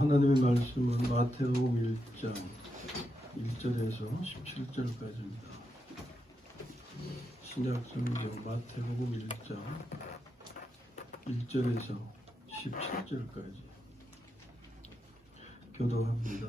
하나님의 말씀은 마태복음 1장 1절에서 17절까지입니다. 신약성경 마태복음 1장 1절에서 17절까지 교독합니다.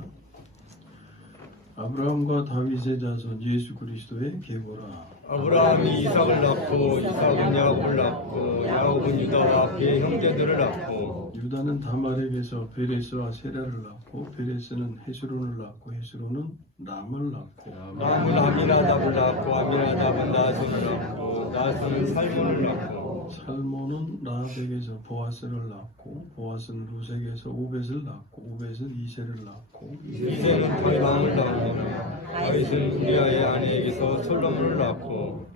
아브라함과 다윗의 자손 예수 그리스도의 계보라. 아브라함이 이삭을 낳고 이삭은 야곱을 낳고 야곱은 유다와 그의 형제들을 낳고 유다는 다말에게서 베레스와 세라를 낳고 베레스는 헤스론을 낳고 헤스론은 람을 낳고 람은 아미나답을 낳고 아미나답은 나손을 낳고 나손은 살몬을 낳고 살몬은 라합에게서 보아스를 낳고 보아스는 루sek에서 오벳을 낳고 오벳은 이세를 낳고 이세는 다윗왕을 낳고 다윗은 우리아의 아내에게서 솔로몬을 낳고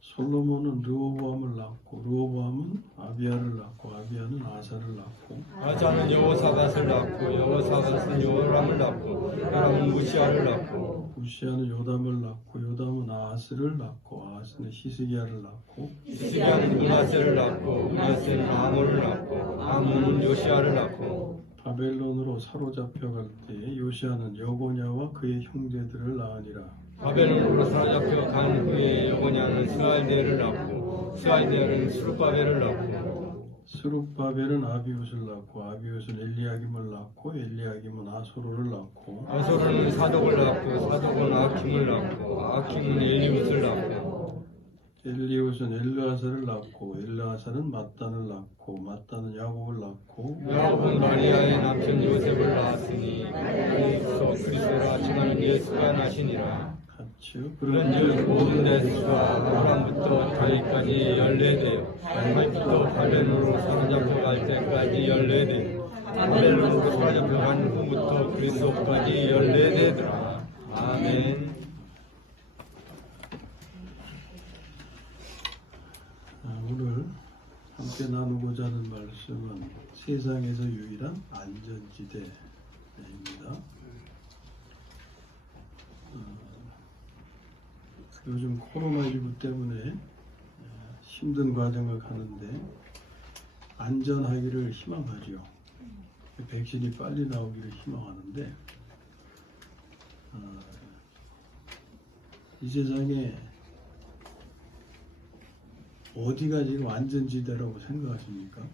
솔로몬은 르호보암을 낳고 르호보암은 아비야를 낳고 아비야는 아사를 낳고 아자는 여호사밧을 낳고 여호사밧은 요람을 낳고 요람은 우시아를 낳고 우시아는 요담을 낳고 요담은 아하스를 낳고 아하스는 히스기야를 낳고 히스기야는 므낫세를 낳고 므낫세는 아몬을 낳고 아몬은 요시아를 낳고 바벨론으로 사로잡혀갈 때에 요시아는 여고냐와 그의 형제들을 낳으니라. 바벨론으로 사로잡혀 간 후에 여고냐는 스알데를 낳고 스알데는 수르바벨을 낳고 스룹바벨은 아비웃을 낳고 아비웃은 엘리야김을 낳고 엘리야김은 아소로를 낳고 아소르는 사독을 낳고 사독은 아킴을 낳고 아킴은 엘리웃을 낳고 엘리웃은 엘르아사를 낳고 엘르아사는 mat단을 낳고 mat단은 야곱을 낳고 야곱은 마리아의 남편 요셉을 낳았으니 그리스도라 칭하는 예수가 나시니라. 같이요. 그런즉 모든 대수가 아브라함부터 다윗까지 14대요 다윗부터 바벨론으로 사로잡혀 갈 때까지 14대 바벨론으로 사로잡혀 간 후부터 그리스도까지 14대더라. 아멘. 오늘 함께 나누고자 하는 말씀은 세상에서 유일한 안전지대입니다. 요즘 코로나19 때문에 힘든 과정을 가는데 안전하기를 희망하죠. 백신이 빨리 나오기를 희망하는데 이 세상에 어디가 지금 안전지대라고 생각하십니까?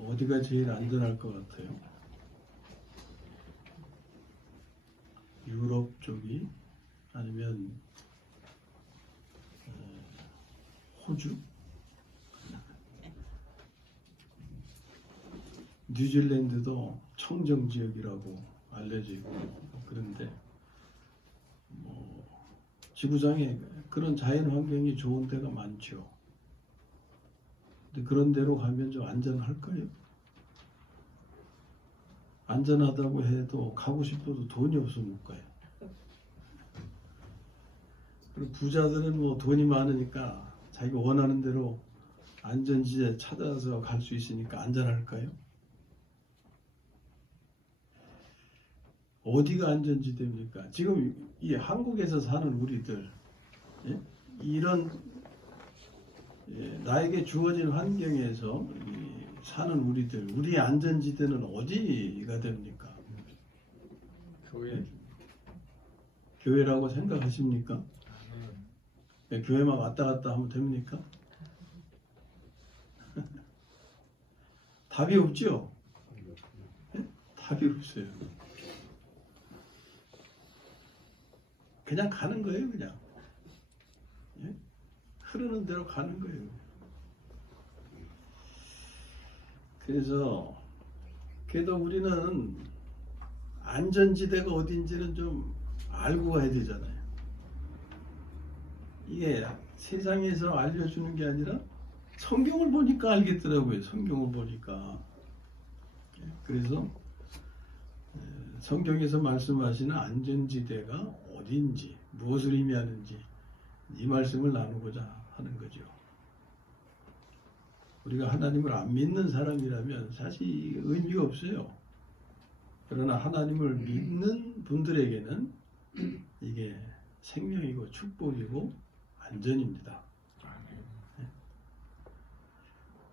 어디가 제일 안전할 것 같아요? 유럽 쪽이 아니면 호주? 뉴질랜드도 청정지역이라고 알려져 있고 그런데 지구상에 그런 자연 환경이 좋은 데가 많죠. 근데 그런 데로 가면 좀 안전할까요? 안전하다고 해도 가고 싶어도 돈이 없어 못 가요. 그리고 부자들은 뭐 돈이 많으니까 자기가 원하는 대로 안전지대 찾아서 갈 수 있으니까 안전할까요? 어디가 안전지대입니까? 지금 이 한국에서 사는 우리들 이런 나에게 주어진 환경에서 사는 우리들 우리의 안전지대는 어디가 됩니까? 교회. 교회라고 생각하십니까? 교회만 왔다 갔다 하면 됩니까? 답이 없죠? 답이 없어요. 그냥 가는 거예요, 그냥. 흐르는 대로 가는 거예요. 그래서 그래도 우리는 안전지대가 어딘지는 좀 알고 가야 되잖아요. 이게 세상에서 알려주는 게 아니라 성경을 보니까 알겠더라고요. 성경을 보니까. 그래서 성경에서 말씀하시는 안전지대가 어딘지 무엇을 의미하는지 이 말씀을 나누고자 하는 거죠. 우리가 하나님을 안 믿는 사람이라면 사실 의미가 없어요. 그러나 하나님을 믿는 분들에게는 이게 생명이고 축복이고 안전입니다.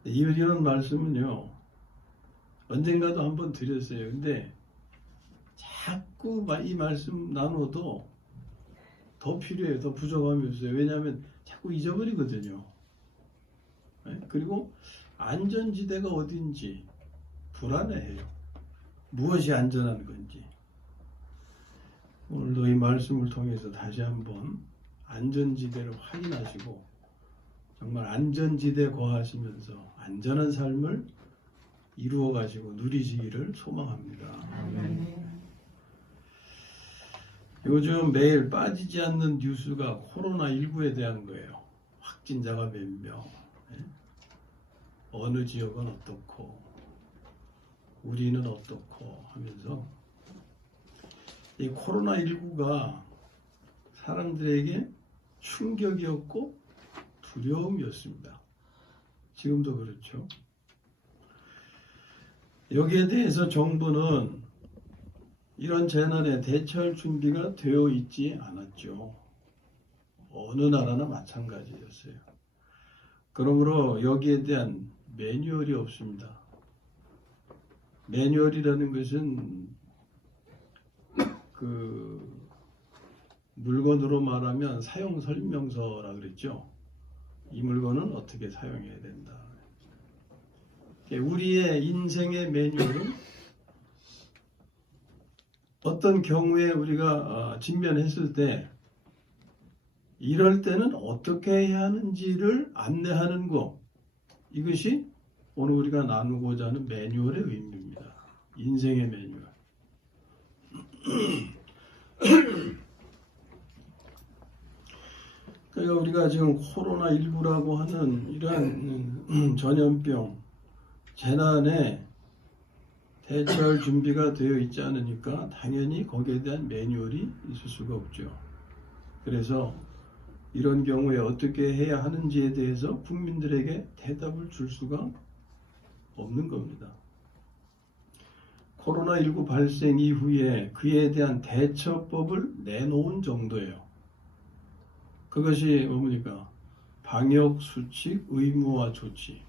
이런 말씀은요, 언젠가도 한번 드렸어요. 근데 자꾸 이 말씀 나눠도 더 필요해요. 더 부족함이 없어요. 왜냐하면 자꾸 잊어버리거든요. 네? 그리고 안전지대가 어딘지 불안해해요. 무엇이 안전한 건지. 오늘도 이 말씀을 통해서 다시 한번 안전지대를 확인하시고 정말 안전지대에 거하시면서 안전한 삶을 이루어 가시고 누리시기를 소망합니다. 요즘 매일 빠지지 않는 뉴스가 코로나19에 대한 거예요. 확진자가 몇 명, 어느 지역은 어떻고 우리는 어떻고 하면서 이 코로나19가 사람들에게 충격이었고 두려움이었습니다. 지금도 그렇죠. 여기에 대해서 정부는 이런 재난에 대처할 준비가 되어 있지 않았죠. 어느 나라나 마찬가지였어요. 그러므로 여기에 대한 매뉴얼이 없습니다. 매뉴얼이라는 것은 그 물건으로 말하면 사용 설명서라 그랬죠. 이 물건은 어떻게 사용해야 된다. 우리의 인생의 매뉴얼은 어떤 경우에 우리가 직면했을 때 이럴 때는 어떻게 해야 하는지를 안내하는 것, 이것이 오늘 우리가 나누고자 하는 매뉴얼의 의미입니다. 인생의 매뉴얼. 그러니까 우리가 지금 코로나19라고 하는 이러한 전염병, 재난에 대처할 준비가 되어 있지 않으니까 당연히 거기에 대한 매뉴얼이 있을 수가 없죠. 그래서 이런 경우에 어떻게 해야 하는지에 대해서 국민들에게 대답을 줄 수가 없는 겁니다. 코로나19 발생 이후에 그에 대한 대처법을 내놓은 정도예요. 그것이 뭡니까? 방역 수칙, 의무화 조치.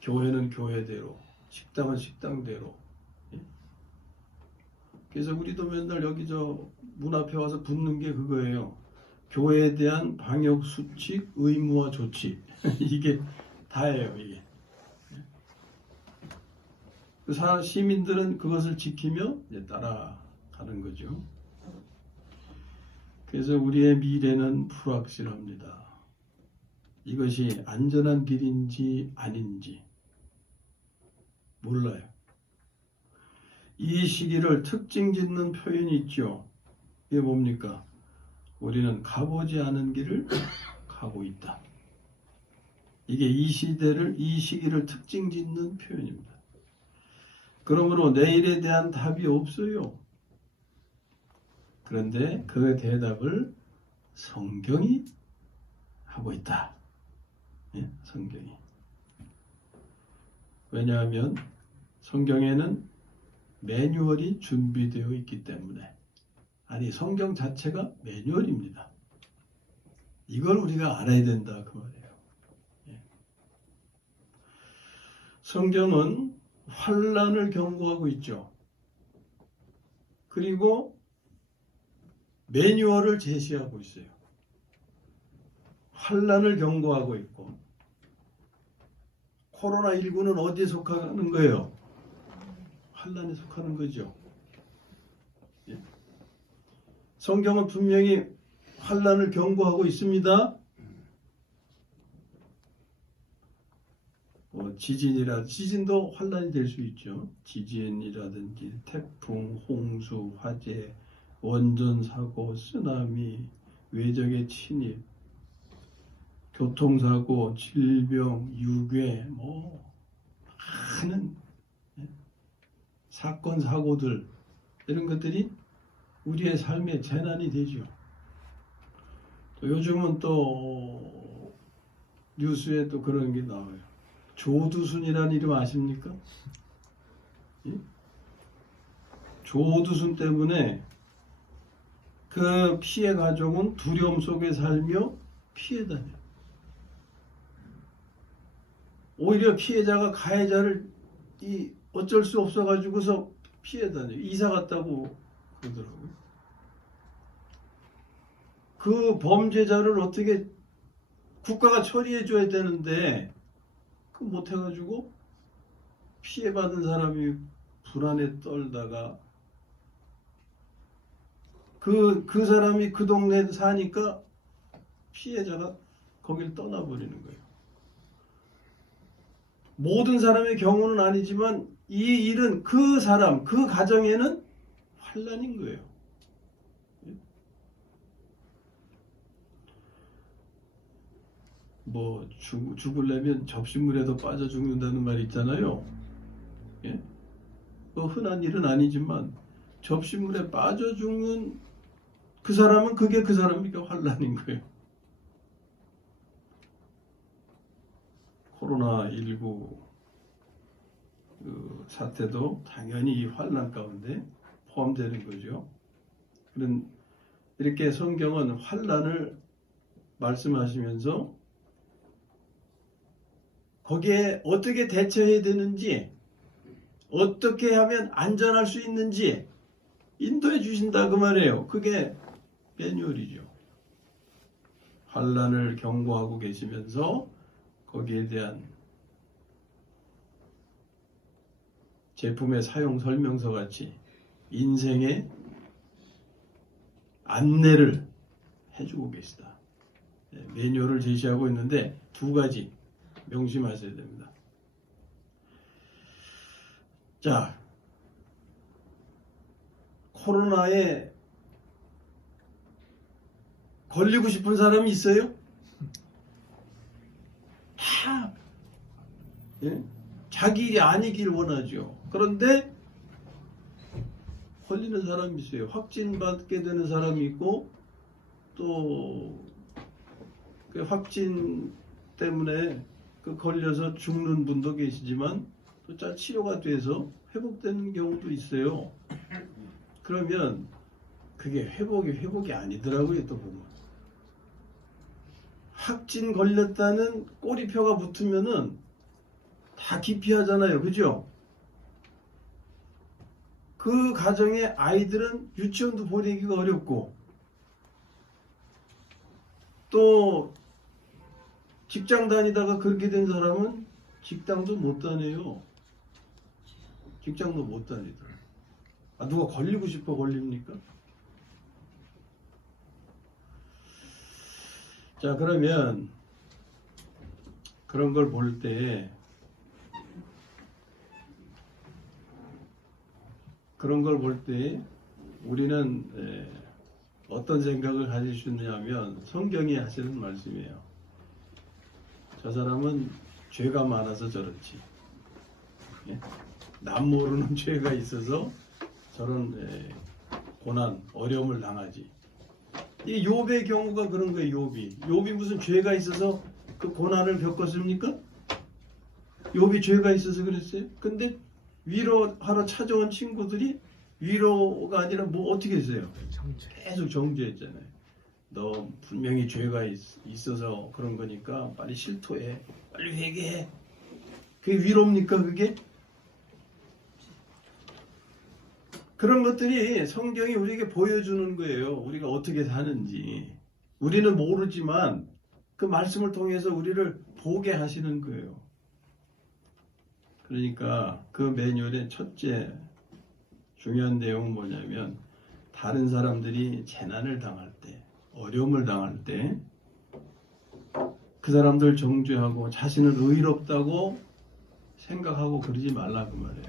교회는 교회대로, 식당은 식당대로. 그래서 우리도 맨날 여기 저 문 앞에 와서 붙는 게 그거예요. 교회에 대한 방역 수칙, 의무화 조치. 이게 다예요, 이게. 그 시민들은 그것을 지키며 이제 따라가는 거죠. 그래서 우리의 미래는 불확실합니다. 이것이 안전한 길인지 아닌지 몰라요. 이 시기를 특징 짓는 표현이 있죠. 이게 뭡니까? 우리는 가보지 않은 길을 가고 있다. 이게 이 시기를 특징 짓는 표현입니다. 그러므로 내일에 대한 답이 없어요. 그런데 그 대답을 성경이 하고 있다. 예? 성경이. 왜냐하면 성경에는 매뉴얼이 준비되어 있기 때문에. 아니, 성경 자체가 매뉴얼입니다. 이걸 우리가 알아야 된다 그 말이에요. 예. 성경은 환난을 경고하고 있죠. 그리고 매뉴얼을 제시하고 있어요. 환난을 경고하고 있고. 코로나19는 어디에 속하는 거예요? 환난에 속하는 거죠. 예. 성경은 분명히 환난을 경고하고 있습니다. 지진도 환난이 될 수 있죠. 지진이라든지 태풍, 홍수, 화재, 원전 사고, 쓰나미, 외적의 침입, 교통사고, 질병, 유괴, 많은 사건, 사고들, 이런 것들이 우리의 삶의 재난이 되죠. 또 요즘은 또 뉴스에 또 그런 게 나와요. 조두순이라는 이름 아십니까? 예? 조두순 때문에 그 피해 가족은 두려움 속에 살며 피해 다녀요. 오히려 피해자가 가해자를 어쩔 수 없어가지고서 피해 다녀. 이사 갔다고 그러더라고요. 그 범죄자를 어떻게 국가가 처리해 줘야 되는데 그 못해가지고 피해받은 사람이 불안에 떨다가 그 사람이 그 동네에 사니까 피해자가 거길 떠나버리는 거예요. 모든 사람의 경우는 아니지만 이 일은 그 사람, 그 가정에는 환난인 거예요. 뭐 죽으려면 접시물에도 빠져 죽는다는 말이 있잖아요. 예? 뭐 흔한 일은 아니지만 접시물에 빠져 죽는 그 사람은 그게 그 사람이니까 환난인 거예요. 코로나19 그 사태도 당연히 이 환난 가운데 포함되는 거죠. 그런 이렇게 성경은 환난을 말씀하시면서 거기에 어떻게 대처해야 되는지, 어떻게 하면 안전할 수 있는지 인도해 주신다 그 말이에요. 그게 매뉴얼이죠. 환난을 경고하고 계시면서 거기에 대한 제품의 사용 설명서 같이 인생의 안내를 해주고 계시다. 매뉴얼을 제시하고 있는데 두 가지 명심하셔야 됩니다. 자, 코로나에 걸리고 싶은 사람이 있어요? 다 예? 자기 일이 아니길 원하죠. 그런데 걸리는 사람이 있어요. 확진받게 되는 사람이 있고 또 그 확진 때문에 그 걸려서 죽는 분도 계시지만 또 잘 치료가 돼서 회복되는 경우도 있어요. 그러면 그게 회복이 아니더라고요. 또 보면 확진 걸렸다는 꼬리표가 붙으면은 다 기피하잖아요. 그죠? 그 가정의 아이들은 유치원도 보내기가 어렵고 또 직장 다니다가 그렇게 된 사람은 직장도 못 다녀요. 직장도 못 다니더라고요. 아, 누가 걸리고 싶어 걸립니까? 자, 그러면 그런 걸 볼 때 우리는 어떤 생각을 가질 수 있냐면 성경이 하시는 말씀이에요. 저 사람은 죄가 많아서 저렇지. 예? 남 모르는 죄가 있어서 저런 고난, 어려움을 당하지. 이 욥의 경우가 그런 거예요. 욥이 무슨 죄가 있어서 그 고난을 겪었습니까? 욥이 죄가 있어서 그랬어요. 근데 위로하러 찾아온 친구들이 위로가 아니라 뭐 어떻게 했어요? 계속 정죄했잖아요. 너 분명히 죄가 있어서 그런 거니까 빨리 실토해, 빨리 회개해. 그게 위로입니까? 그게? 그런 것들이 성경이 우리에게 보여주는 거예요. 우리가 어떻게 사는지. 우리는 모르지만 그 말씀을 통해서 우리를 보게 하시는 거예요. 그러니까 그 매뉴얼의 첫째 중요한 내용은 뭐냐면 다른 사람들이 재난을 당할 때, 어려움을 당할 때 그 사람들 정죄하고 자신을 의롭다고 생각하고 그러지 말라 그 말이에요.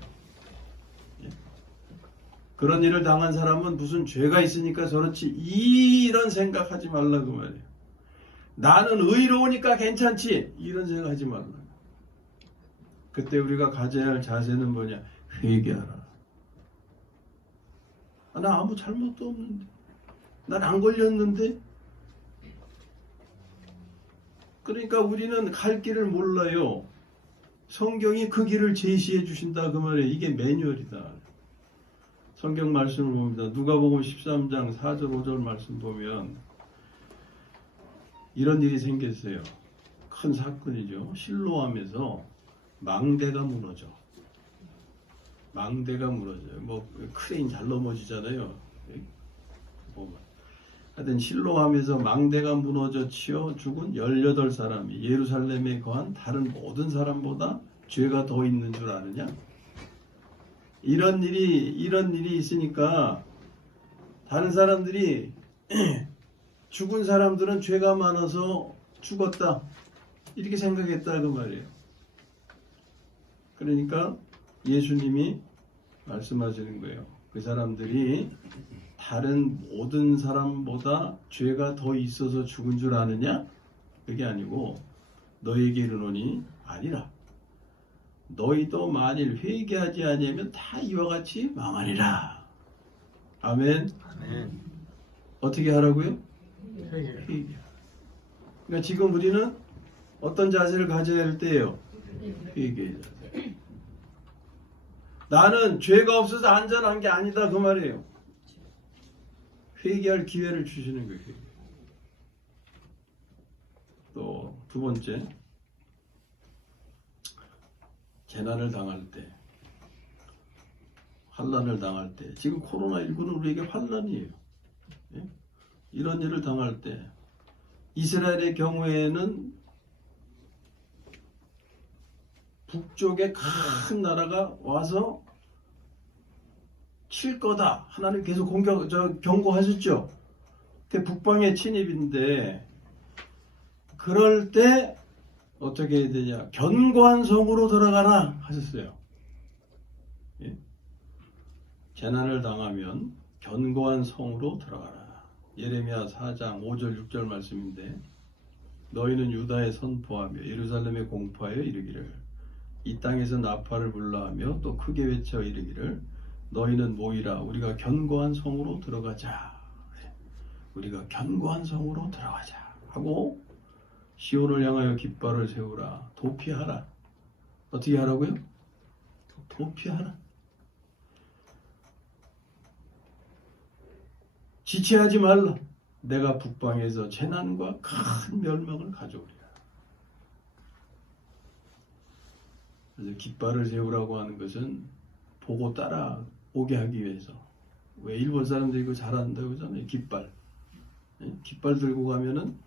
예? 그런 일을 당한 사람은 무슨 죄가 있으니까 저렇지 이런 생각하지 말라 그 말이에요. 나는 의로우니까 괜찮지 이런 생각하지 말라. 그때 우리가 가져야 할 자세는 뭐냐? 회개하라. 나 아무 잘못도 없는데, 난 안 걸렸는데. 그러니까 우리는 갈 길을 몰라요. 성경이 그 길을 제시해 주신다 그 말이에요. 이게 매뉴얼이다. 성경 말씀을 봅니다. 누가복음 13장 4절 5절 말씀 보면 이런 일이 생겼어요. 큰 사건이죠. 실로암에서 망대가 무너져. 망대가 무너져요. 뭐 크레인 잘 넘어지잖아요. 보면. 하여튼 실로암에서 망대가 무너져 치여 죽은 18사람이 예루살렘에 거한 다른 모든 사람보다 죄가 더 있는 줄 아느냐? 이런 일이 있으니까 다른 사람들이 죽은 사람들은 죄가 많아서 죽었다. 이렇게 생각했다 그 말이에요. 그러니까 예수님이 말씀하시는 거예요. 그 사람들이 다른 모든 사람보다 죄가 더 있어서 죽은 줄 아느냐? 그게 아니고 너에게 이르노니 아니라. 너희도 만일 회개하지 아니하면 다 이와 같이 망하리라. 아멘. 아멘. 어떻게 하라고요? 회개. 회개. 그러니까 지금 우리는 어떤 자세를 가져야 할 때예요? 회개의 자세. 나는 죄가 없어서 안전한 게 아니다 그 말이에요. 회개할 기회를 주시는 거예요. 또 두 번째, 재난을 당할 때, 환난을 당할 때, 지금 코로나19는 우리에게 환난이에요. 예? 이런 일을 당할 때 이스라엘의 경우에는 북쪽에 큰 나라가 와서 칠 거다. 하나님 계속 경고하셨죠. 그 북방의 침입인데 그럴 때 어떻게 해야 되냐? 견고한 성으로 들어가라 하셨어요. 예? 재난을 당하면 견고한 성으로 들어가라. 예레미야 4장 5절 6절 말씀인데 너희는 유다에 선포하며 예루살렘에 공포하여 이르기를 이 땅에서 나팔을 불러하며 또 크게 외쳐 이르기를 너희는 모이라 우리가 견고한 성으로 들어가자. 우리가 견고한 성으로 들어가자 하고 시온을 향하여 깃발을 세우라. 도피하라. 어떻게 하라고요? 도피하라. 지체하지 말라. 내가 북방에서 재난과 큰 멸망을 가져오리라. 그래서 깃발을 세우라고 하는 것은 보고 따라오게 하기 위해서. 왜 일본 사람들이 이거 잘한다고 하잖아요. 깃발. 깃발 들고 가면은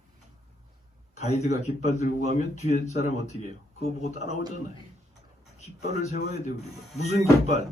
가이드가 깃발 들고 가면 뒤에 사람 어떻게 해요? 그거 보고 따라오잖아요. 깃발을 세워야 돼 우리가. 무슨 깃발?